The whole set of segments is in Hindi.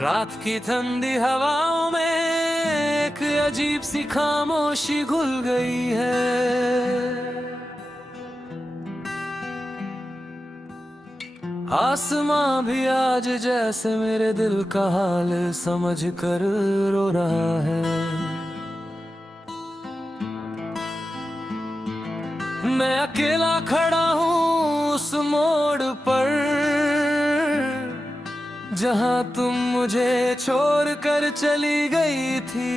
रात की ठंडी हवाओं में एक अजीब सी खामोशी घुल गई है। आसमां भी आज जैसे मेरे दिल का हाल समझ कर रो रहा है। मैं अकेला खड़ा हूँ उस मोड़ पर जहाँ तुम मुझे छोड़ कर चली गई थी।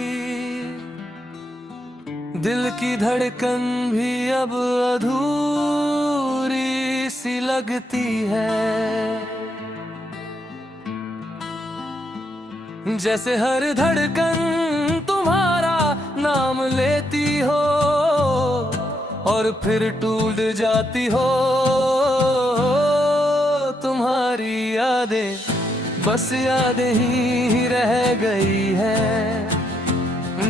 दिल की धड़कन भी अब अधूरी सी लगती है। जैसे हर धड़कन तुम्हारा नाम लेती हो और फिर टूट जाती हो। तुम्हारी यादें बस यादें ही रह गई है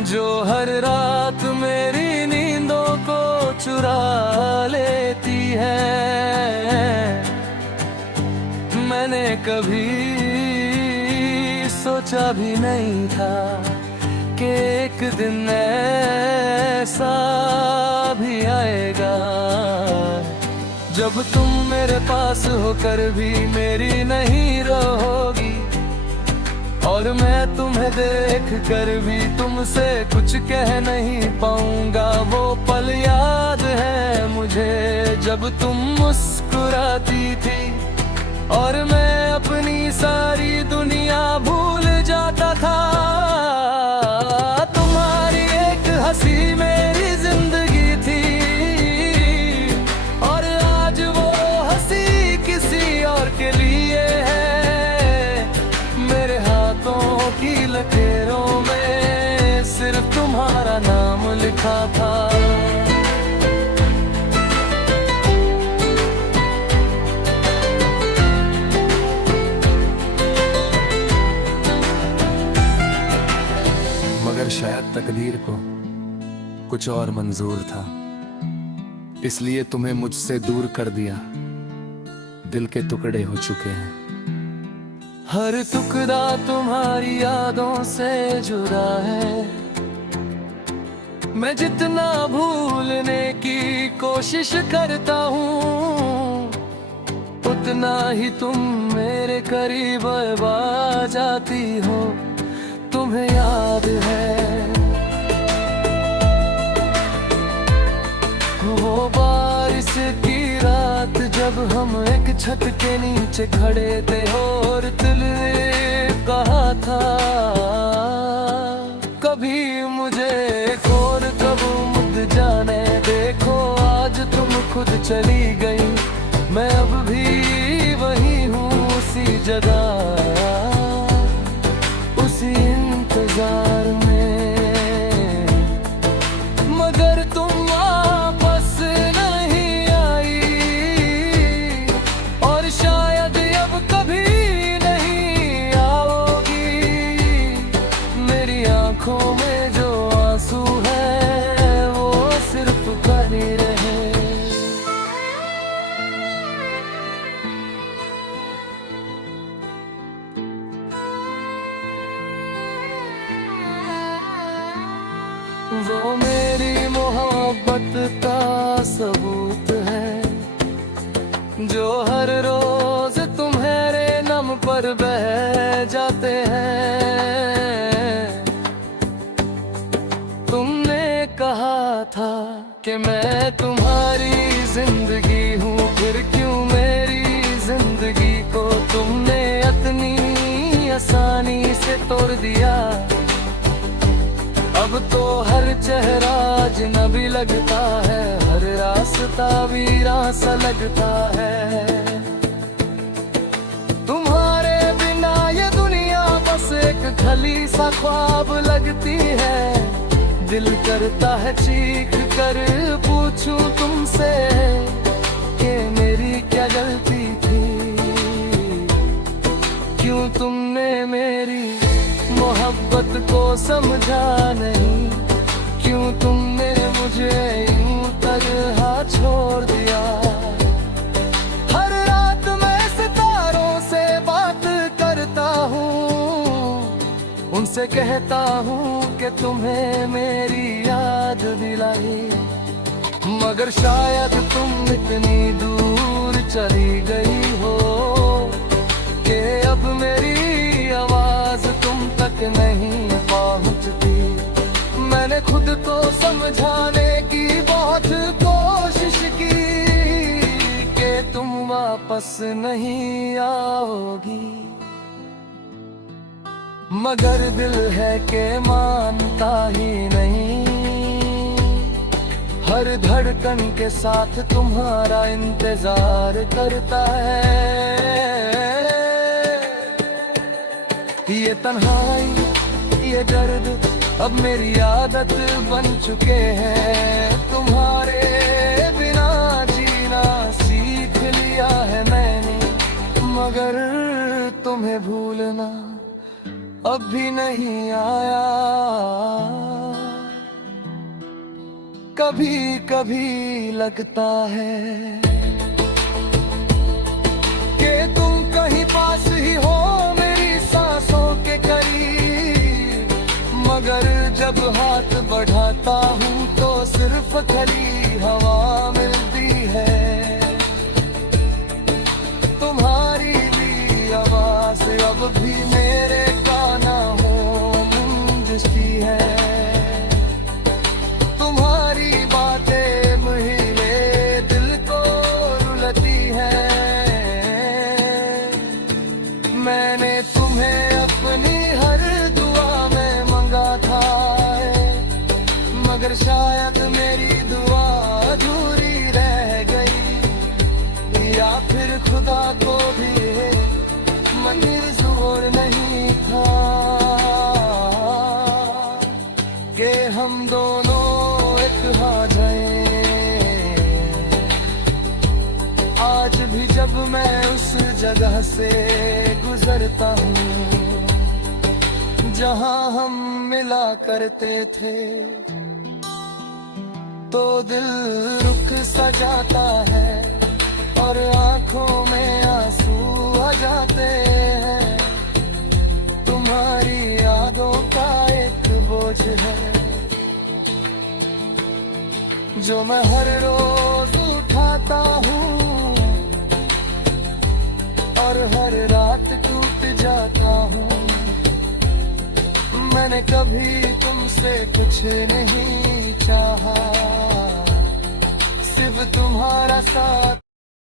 जो हर रात मेरी नींदों को चुरा लेती है। मैंने कभी सोचा भी नहीं था कि एक दिन ऐसा भी आएगा जब तुम मेरे पास होकर भी मेरी नहीं रहोगी और मैं तुम्हें देख कर भी तुमसे कुछ कह नहीं पाऊंगा। वो पल याद है मुझे जब तुम मुस्कुराती थी और मैं अपनी सारी दुनिया भूल जाता था। तुम्हारी एक हंसी मेरी जिंदगी थी और आज वो हंसी किसी और के लिए है। मेरे हाथों की लकीरों में सिर्फ तुम्हारा नाम लिखा था। मगर शायद तकदीर को कुछ और मंजूर था, इसलिए तुम्हें मुझसे दूर कर दिया। दिल के टुकड़े हो चुके हैं, हर टुकड़ा तुम्हारी यादों से जुड़ा है। मैं जितना भूलने की कोशिश करता हूँ उतना ही तुम मेरे करीब आ जाती हो। तुम्हें याद है वो बारिश की रात जब हम एक छत के नीचे खड़े थे और दिल ने कहा था कभी मुझे और कब मुझ जाने। देखो आज तुम खुद चली गई, मैं अब भी वही हूँ उसी जगह उसी इंतजार में। मगर तुम वापस नहीं आई और शायद अब कभी नहीं आओगी। मेरी आंखों में जो आंसू है वो सिर्फ बने रहे। वो मेरी मोहब्बत का सबूत है जो हर रोज तुम्हारे नम पर बह जाते हैं। तुमने कहा था कि मैं तुम्हारी जिंदगी हूँ, फिर क्यों मेरी जिंदगी को तुमने इतनी आसानी से तोड़ दिया। अब तो हर चेहरा अजनबी लगता है, हर रास्ता वीरान सा लगता है। तुम्हारे बिना ये दुनिया बस एक खली सा ख्वाब लगती है। दिल करता है चीख कर पूछूं तुमसे कि मेरी क्या गलती थी। क्यों तुमने मेरी मोहब्बत को समझा नहीं, क्यों तुमने मुझे यूं तन्हा छोड़ दिया। हर रात मैं सितारों से बात करता हूँ कहता हूँ कि तुम्हें मेरी याद दिलाई, मगर शायद तुम इतनी दूर चली गई हो कि अब मेरी आवाज तुम तक नहीं पहुँचती। मैंने खुद को समझाने की बहुत कोशिश की कि तुम वापस नहीं आओगी, मगर दिल है कि मानता ही नहीं। हर धड़कन के साथ तुम्हारा इंतजार करता है। ये तन्हाई ये दर्द अब मेरी आदत बन चुके हैं। तुम्हारे बिना जीना सीख लिया है मैंने, मगर तुम्हें भूलना अब भी नहीं आया। कभी कभी लगता है कि तुम कहीं पास ही हो मेरी सांसों के करीब, मगर जब हाथ बढ़ाता हूँ तो सिर्फ खली हवा मिलती है। तुम्हारी भी आवाज अब भी मेरे काना हो गूंजती है। तुम्हारी बातें मुझे दिल को रुलाती है। मैंने तुम्हें अपनी हर दुआ में मंगा था, मगर शायद मेरी दुआ अधूरी रह गई, या फिर खुदा को भी मंजूर नहीं था कि हम दोनों एक हो जाएं। आज भी जब मैं उस जगह से गुजरता हूँ जहाँ हम मिला करते थे, तो दिल रुक सा जाता है और आंखों में आंसू आ जाते हैं। तुम्हारी यादों का एक बोझ है जो मैं हर रोज उठाता हूँ और हर रात टूट जाता हूँ। मैंने कभी तुमसे कुछ नहीं चाहा, सिर्फ तुम्हारा साथ